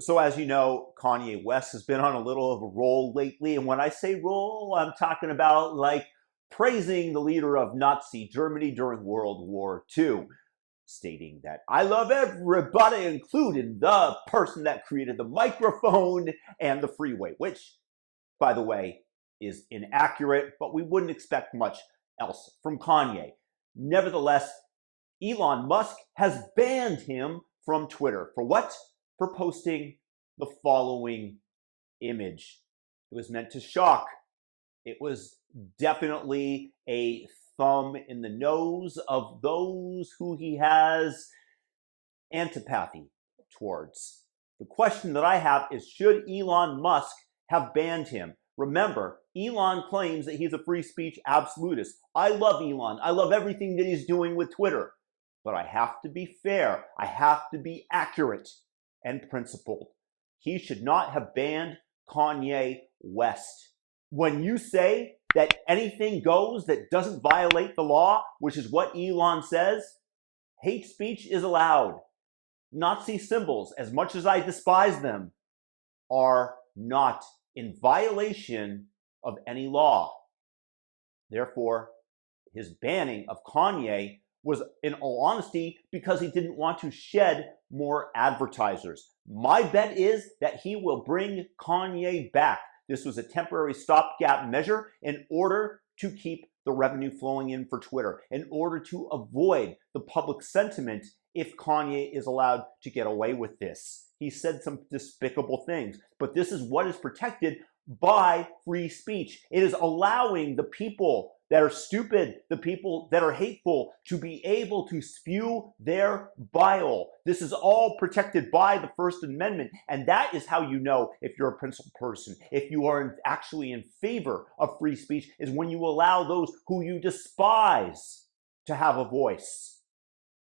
So as you know, Kanye West has been on a little of a roll lately. And when I say roll, I'm talking about like praising the leader of Nazi Germany during World War II, stating that I love everybody, including the person that created the microphone and the freeway, which, by the way, is inaccurate, but we wouldn't expect much else from Kanye. Nevertheless, Elon Musk has banned him from Twitter. For what? For posting the following image. It was meant to shock. It was definitely a thumb in the nose of those who he has antipathy towards. The question that I have is, should Elon Musk have banned him? Remember, Elon claims that he's a free speech absolutist. I love Elon. I love everything that he's doing with Twitter. But I have to be fair. I have to be accurate and principled. He should not have banned Kanye West. When you say that anything goes that doesn't violate the law, which is what Elon says, hate speech is allowed. Nazi symbols, as much as I despise them, are not in violation of any law. Therefore, his banning of Kanye was, in all honesty, because he didn't want to shed more advertisers. My bet is that he will bring Kanye back. This was a temporary stopgap measure in order to keep the revenue flowing in for Twitter, in order to avoid the public sentiment if Kanye is allowed to get away with this. He said some despicable things, but this is what is protected by free speech. It is allowing the people that are stupid, the people that are hateful, to be able to spew their bile. This is all protected by the First Amendment, and that is how you know if you're a principled person, if you are actually in favor of free speech, is when you allow those who you despise to have a voice,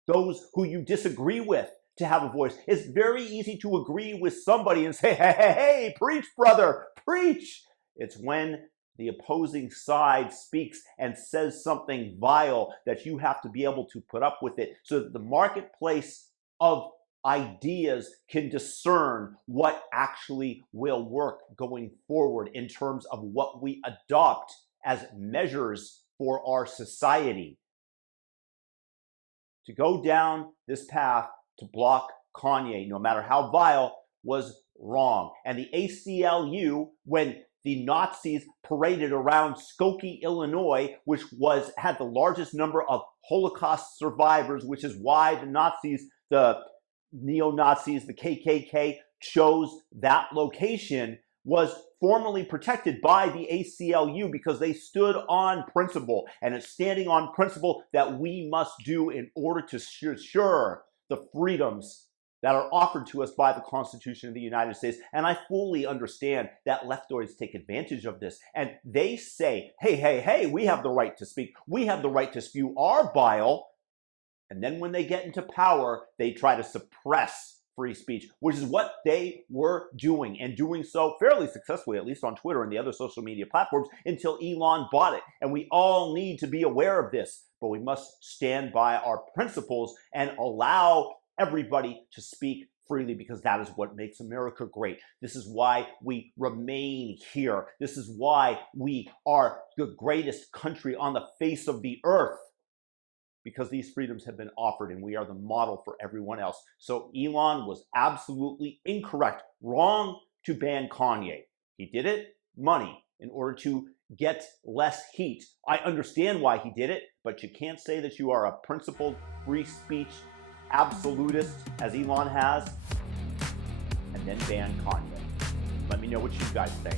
those who you disagree with to have a voice. It's very easy to agree with somebody and say, hey, hey, hey, preach, brother, preach. It's when the opposing side speaks and says something vile that you have to be able to put up with it, so that the marketplace of ideas can discern what actually will work going forward in terms of what we adopt as measures for our society. To go down this path to block Kanye, no matter how vile, was wrong. And the ACLU, when the Nazis paraded around Skokie, Illinois, which had the largest number of Holocaust survivors, which is why the Nazis, the neo-Nazis, the KKK, chose that location, was formally protected by the ACLU because they stood on principle. And it's standing on principle that we must do in order to ensure the freedoms that are offered to us by the Constitution of the United States. And I fully understand that leftoids take advantage of this. And they say, hey, hey, hey, we have the right to speak. We have the right to spew our bile. And then when they get into power, they try to suppress free speech, which is what they were doing, and doing so fairly successfully, at least on Twitter and the other social media platforms, until Elon bought it. And we all need to be aware of this, but we must stand by our principles and allow everybody to speak freely, because that is what makes America great. This is why we remain here. This is why we are the greatest country on the face of the earth, because these freedoms have been offered and we are the model for everyone else. So Elon was absolutely incorrect, wrong to ban Kanye. He did it, money, in order to get less heat. I understand why he did it, but you can't say that you are a principled free speech absolutist, as Elon has, and then ban Kanye. Let me know what you guys think.